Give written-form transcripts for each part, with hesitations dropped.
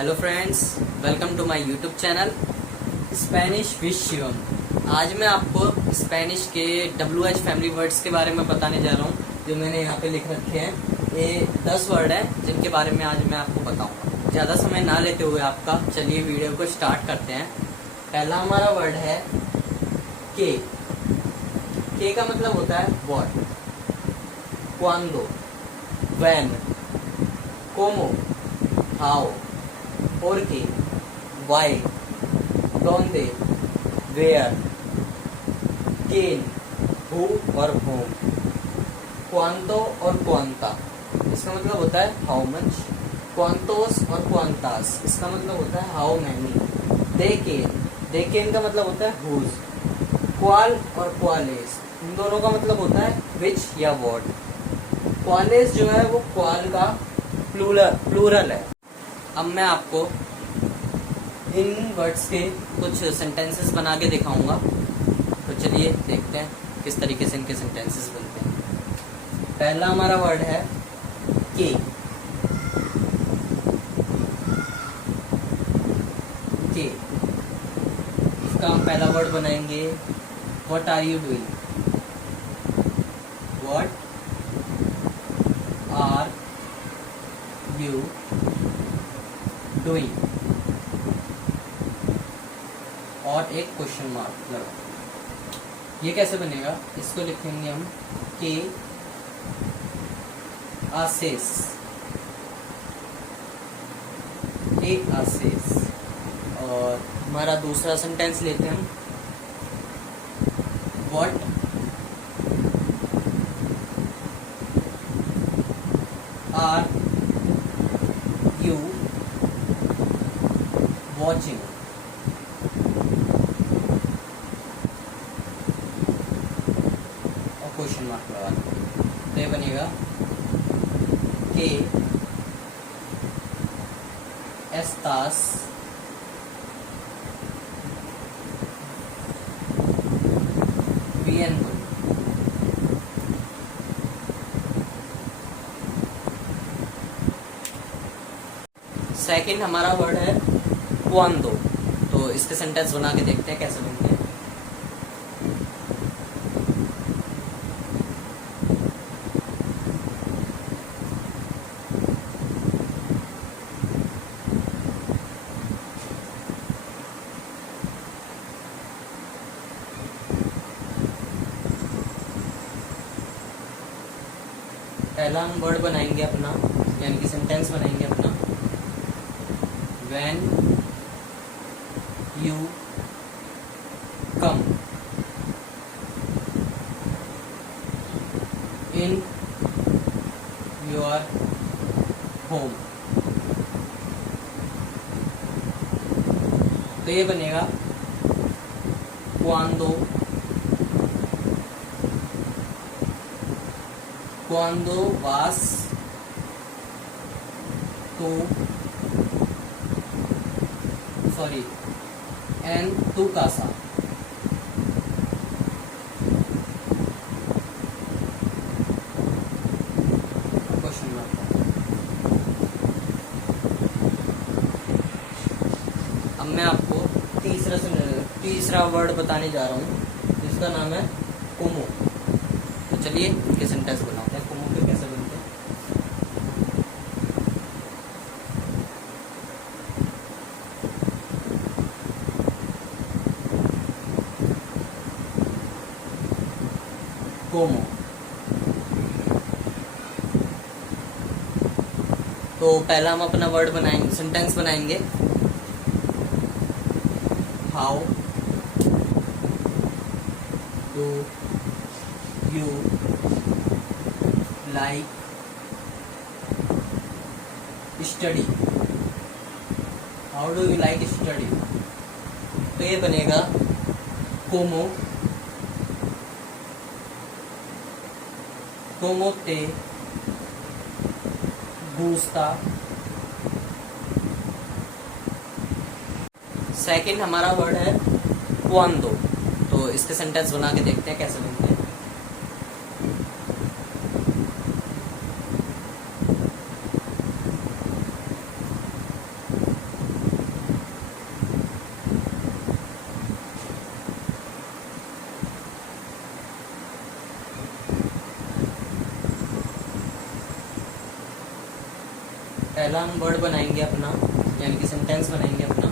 Hello friends, welcome to my YouTube channel Spanish with Shivam. आज मैं आपको स्पेनिश के WH फैमिली वर्ड्स के बारे में बताने जा रहा हूँ, जो मैंने यहाँ पे लिख रखे हैं। ये 10 वर्ड हैं जिनके बारे में आज मैं आपको बताऊंगा। ज़्यादा समय ना लेते हुए आपका चलिए वीडियो को स्टार्ट करते हैं। पहला हमारा वर्ड है के। के का मतलब होता है व्हाट, क्वांडो, व्हेन, कोमो, how, por qué, why, dónde, where, quién, who और whom, cuánto और cuánta इसका मतलब होता है how much, cuántos और cuántas इसका मतलब होता है how many, de quién का मतलब होता है whose, cuál और cuáles इन दोनों का मतलब होता है which या what। cuáles जो है वो cuál का प्लूरल है। अब मैं आपको इन वर्ड्स के कुछ सेंटेंसेस बना के दिखाऊंगा, तो चलिए देखते हैं किस तरीके से इनके सेंटेंसेस बनते हैं। पहला हमारा वर्ड है के। के इसका हम पहला वर्ड बनाएंगे what are you doing. What are you doing और एक क्वेश्चन मार्क लगा। ये कैसे बनेगा, इसको लिखेंगे हम के आसेस, के आसेस। और हमारा दूसरा सेंटेंस लेते हैं हम व्हाट आर यू वॉचिंग। और क्वेश्चन मार्क लगा तो ये बनेगा के एस्तास viendo। सेकंड हमारा वर्ड है cuando, तो इसके सेंटेंस बना के देखते हैं कैसे बनते हैं। पहला हम वर्ड बनाएंगे अपना, यानी कि सेंटेंस बनाएंगे अपना when you come in your home। तो ये बनेगा cuando vas to en tu casa। Question mark. अब मैं आपको तीसरा वर्ड बताने जा रहा हूँ, जिसका नाम है कोमो। तो चलिए इनके सेंटेंस बनाते हैं। कोमो के कैसे बनते हैं। कोमो, तो पहला हम अपना वर्ड बनाएंगे, सेंटेंस बनाएंगे how do you like study. How do you like study, तो ये बनेगा कोमो ¿Cómo te gusta? सेकंड हमारा वर्ड है cuando, तो इसके सेंटेंस बना के देखते हैं कैसे बनते हैं। पहला हम वर्ड बनाएंगे अपना, यानी कि सेंटेंस बनाएंगे अपना।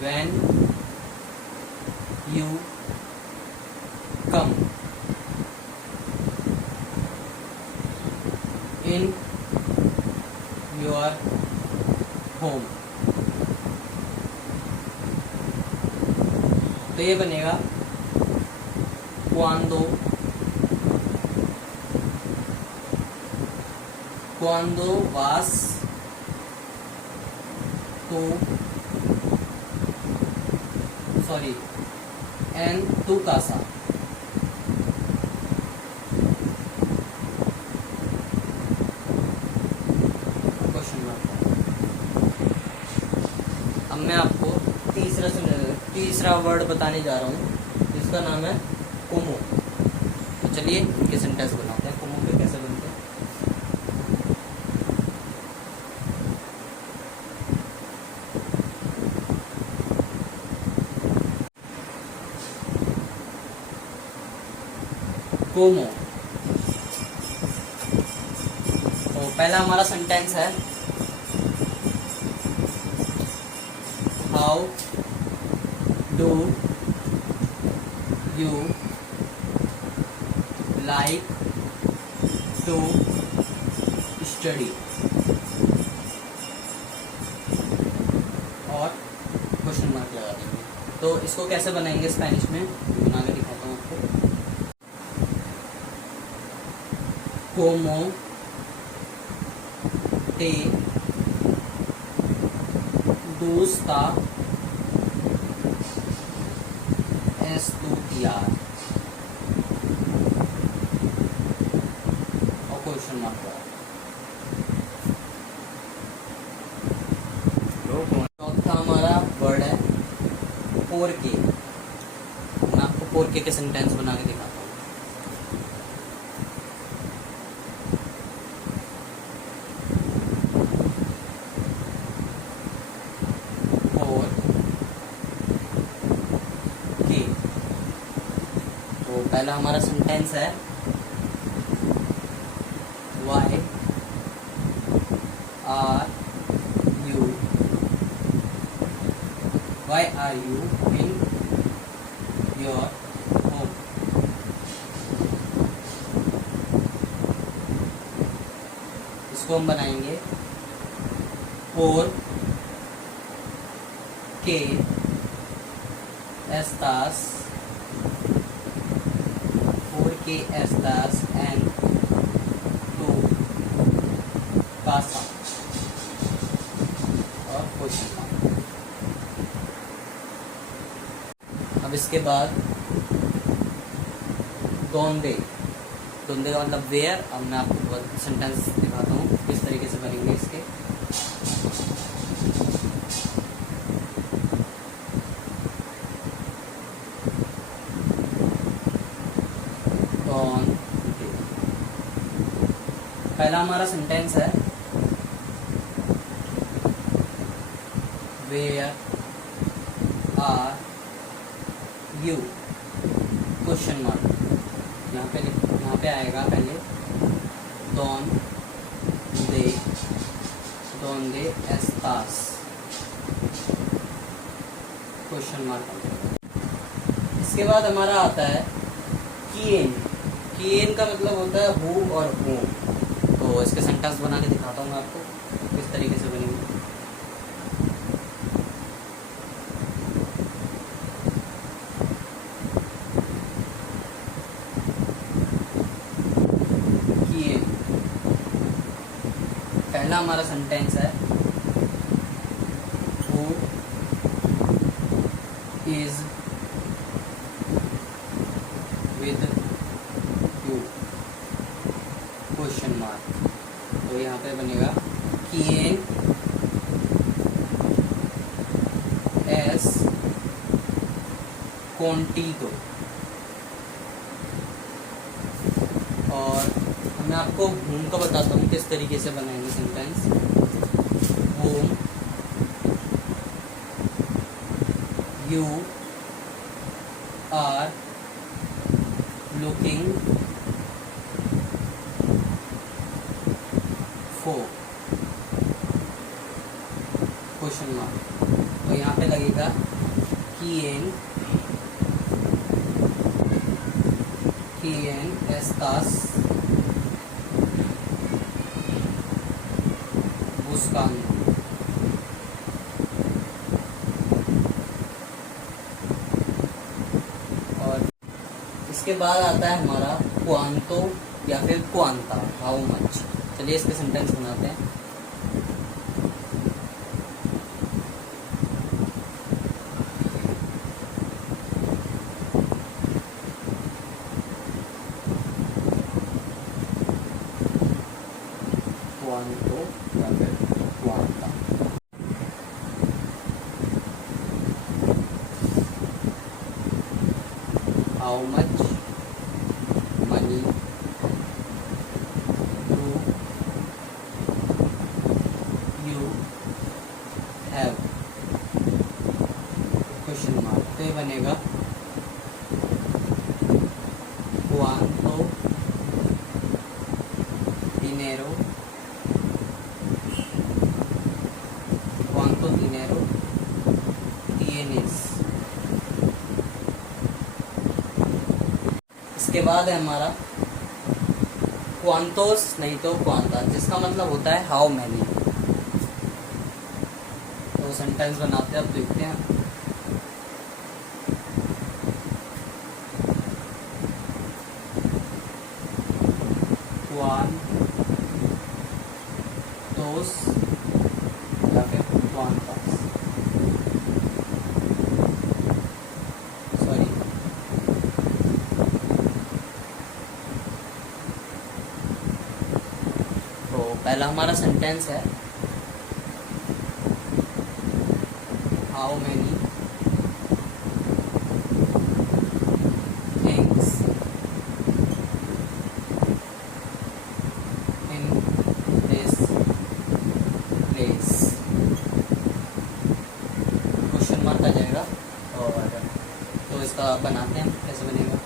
When you come in your home, तो ये बनेगा cuando vas tú, sorry, en tu casa। Question mark. अब मैं आपको तीसरा वर्ड बताने जा रहा हूँ, जिसका नाम है कोमो। तो चलिए इनके सेंटेंस बनाते हैं। कोमो के कैसे बनते हैं? कोमो, तो पहला हमारा सेंटेंस है how do you like to study, और क्वेश्चन मार्क लगा देंगे। तो इसको कैसे बनाएंगे स्पेनिश में, बना के दिखाता हूँ आपको। Cómo te gusta estudiar, और क्वेश्चन मार्क लगा। चौथा हमारा वर्ड है पोरके। मैं आपको पोरके के सेंटेंस बना के दिखाता हूँ। तो पहला हमारा सेंटेंस है why are you in your home. इसको हम बनाएंगे और के estas en tu casa, और क्वेश्चन मार्क। अब इसके बाद donde का मतलब वेयर। अब मैं आपको सेंटेंस दिखाता हूँ किस तरीके से बनेंगे इसके। पहला हमारा सेंटेंस है where are you, question mark. यहाँ पे आएगा पहले donde estás, क्वेश्चन मार्क। इसके बाद हमारा आता है quién का मतलब होता है हु और whom। तो इसके सेंटेंस बना के दिखाता हूँ मैं आपको किस तरीके से बनेंगे। पहला हमारा सेंटेंस है who is with you, question mark. तो यहाँ पे बनेगा quién es contigo, और मैं आपको whom का बताता हूँ किस तरीके से बनाएंगे sentence. whom you are looking for, question mark, तो यहाँ पे लगेगा quién estás buscando। और इसके बाद आता है हमारा cuánto या फिर cuánta, हाउ मच। चलिए इसके सेंटेंस बनाते हैं। cuánto या फिर cuánta। How much money do you have? Question mark. तो ये बनेगा cuánto dinero, cuánto dinero tienes। इसके बाद है हमारा क्वांटोस नहीं तो क्वांटा, जिसका मतलब होता है हाउ मैनी। तो सेंटेंस बनाते हैं, अब देखते हैं। क्वांटोस या फिर क्वांटास, सॉरी। तो पहला हमारा सेंटेंस है how many things in this place. Question mark आ जाएगा। और तो इसका बनाते हैं, कैसे बनेगा।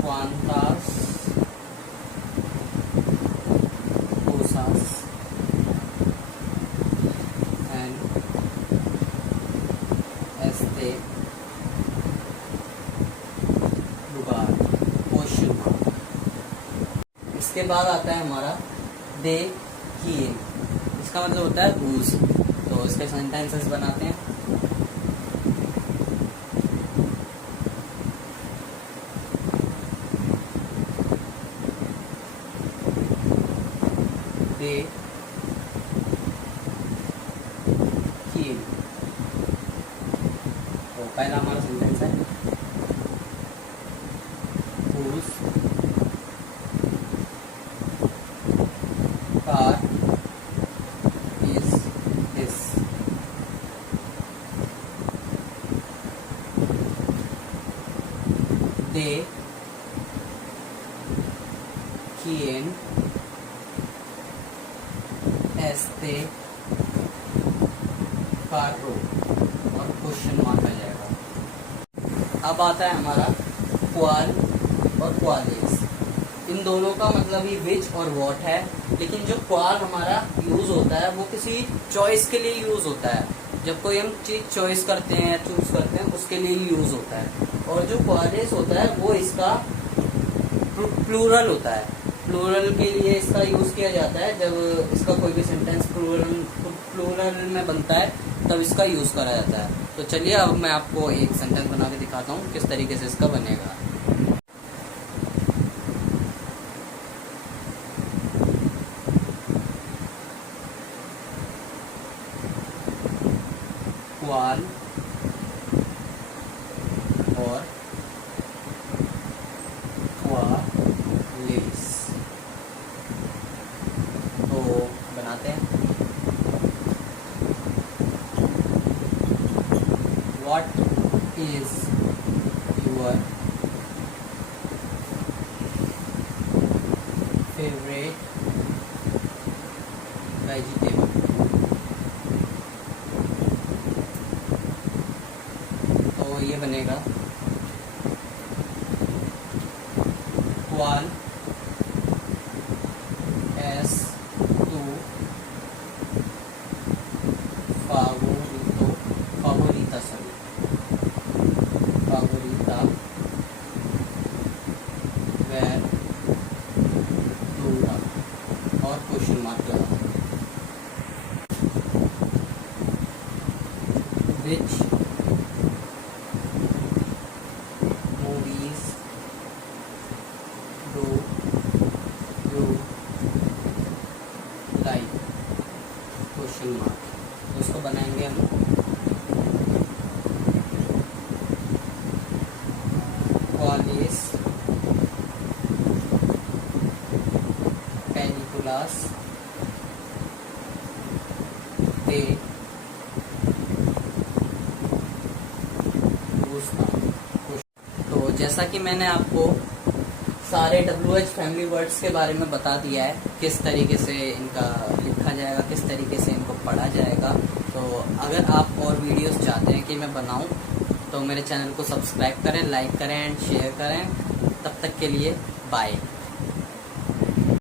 cuántas cosas en este lugar, question mark. इसके बाद आता है हमारा दे quién, इसका मतलब होता है whose। तो इसके सेंटेंसेस बनाते हैं। दे quién, तो पहला हमारा सेंटेंस है whose car is this। They quién este carro, और क्वेश्चन मार्क आ जाएगा। अब आता है हमारा क्वाल और क्वालिस। इन दोनों का मतलब ही विच और वॉट है, लेकिन जो क्वाल हमारा यूज होता है वो किसी चॉइस के लिए यूज होता है। जब कोई हम चीज चॉइस करते हैं या चूज करते हैं उसके लिए यूज होता है। और जो क्वालिस होता है वो इसका प्लूरल होता है। प्लूरल के लिए इसका यूज किया जाता है जब इसका कोई भी सेंटेंस प्लूरल में बनता है, तब इसका यूज करा जाता है। तो चलिए अब मैं आपको एक सेंटेंस बना के दिखाता हूँ किस तरीके से इसका बनेगा। क्वाल और क्वालिस, तो बनाते हैं। What is your favorite vegetable? तो ये बनेगा क्वाल एस पेनिस, पेनिकुलास, ते, तो जैसा कि मैंने आपको सारे WH फैमिली वर्ड्स के बारे में बता दिया है, किस तरीके से इनका लिखा जाएगा, किस तरीके से इनको पढ़ा जाएगा। तो अगर आप और वीडियोस चाहते हैं कि मैं बनाऊं तो मेरे चैनल को सब्सक्राइब करें, लाइक करें एंड शेयर करें। तब तक के लिए बाय।